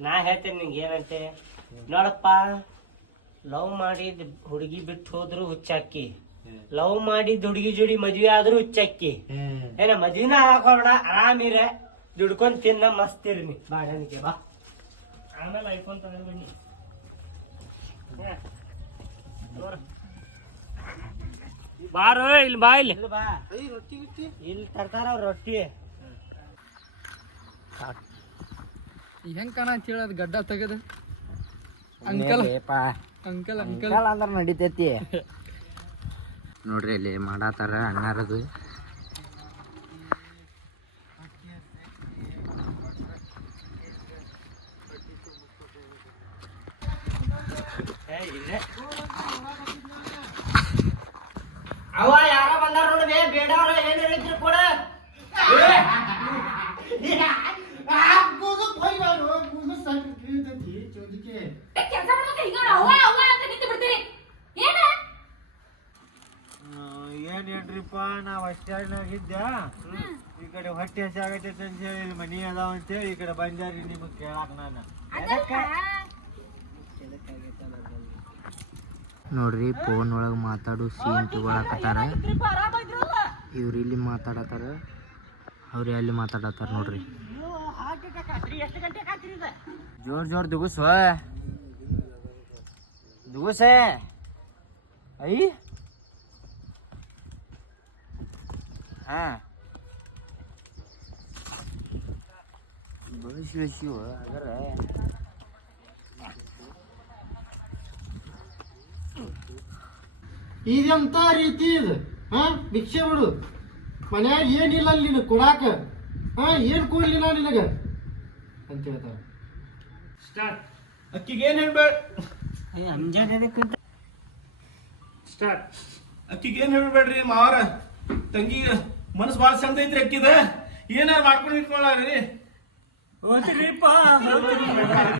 ನಾ ಹೇಳ್ತೇನೆ ನಿಂಗೆ ಏನಂತೆ? ನೋಡಪ್ಪ ಲವ್ ಮಾಡಿದ ಹುಡುಗಿ ಬಿಟ್ಟು ಹೋದ್ರು ಹುಚ್ಚಾಕಿ. ಲವ್ ಮಾಡಿದ ಹುಡುಗಿ ಜೋಡಿ ಮದ್ವೆ ಆದ್ರೂ ಹುಚ್ಚಾಕಿ. ಏನ ಮದ್ವಿನ ಹಾಕೋಬೇಡ ಆರಾಮಿರ ದುಡ್ಕೊಂಡ್ ತಿನ್ನ ಮಸ್ತ್ ಇರ್ನಿ. ಬಾಡನಿಗೆ ಬಾ. ಆಮೇಲೆ ಐಫೋನ್ ತಗೊಂಡ್ ಬನ್ನಿ. ಹಾ. ನೋಡು. ಬಾರೋ ಇಲ್ಲಿ ಬಾ ಇಲ್ಲಿ. ಬಾ. ರೊಟ್ಟಿ ಇಲ್ಲಿ ತರ್ತಾರ ಅವ್ರ ರೊಟ್ಟಿ. ಹೆಂಗ್ ಕಾಣ ಅಂತ ಹೇಳೋದು ಗಡ್ಡ ತೆಗೆದು. ಅಂಕಲ್. Uncle uncle. ಅಂದ್ರ ನಡಿತೈತಿ. ನೋಡ್ರಿ ಇಲ್ಲಿ ಮಾಡಾತಾರ ಅಣ್ಣಾರದು. ಅವ ಯಾರ ಬಂದಾರ ನೋಡಿ ಬೇಡ ಏನು ಹೇಳಿದ್ರು ಕೂಡ. ಏನ್ ನಾ ನಾವ್ ಅಷ್ಟಾಗಿದ್ದೆ ಈ ಕಡೆ ಹೊಟ್ಟೆ ಹಸಾಗೈತೆ ಅಂತ ಹೇಳಿ ಮನಿ ಅದಾವ ಅಂತೇಳಿ ಈ ಕಡೆ ಬಂದಾರಿ ನಿಮಗ್ ಕೇಳಾಕ ನಾನು. ನೋಡ್ರಿ ಫೋನ್ ಒಳಗೆ ಮಾತಾಡು ಸೀನ್ ತಗೊಳಕತ್ತಾರ. ಇವ್ರು ಇಲ್ಲಿ ಮಾತಾಡತ್ತಾರ ಅವ್ರು ಅಲ್ಲಿ ಮಾತಾಡತ್ತಾರ ನೋಡ್ರಿ. ಜೋರ್ ಜೋರ್ ದುಗುಸ. ದುಗುಸೇ. ಐ. ಹಾ. ಬಳಸಿವ ಅದರ ಇದೆಂತ ರೀತಿ ಇದು? ಹಾ ಭಿಕ್ಷೆ ಬಿಡು. ಮನ್ಯಾಗ ಏನಿಲ್ಲ ಅಲ್ಲಿ ನಿನಗೆ ಕೊಡಾಕ. ಹಾ ಏನು ಕೊಡ್ಲಿ ನಾ ನಿನಗ? ಅಂತ ಹೇಳ್ತಾರ. ಅಕ್ಕಿಗೆ ಏನ್ ಹೇಳ್ಬೇಡ ಸ್ಟಾರ್ಟ್ ಅಕ್ಕಿಗೆ ಏನು ಹೇಳ್ಬೇಡ್ರಿ ಮಾವರ ತಂಗಿ ಮನಸ್ ಬಾಳ ಚಂದ ಐತ್ರಿ ಅಕ್ಕಿದ ಏನಾರ ಮಾಡ್ಕೊಂಡು ಹೋದ್ರಿಪ್ಪ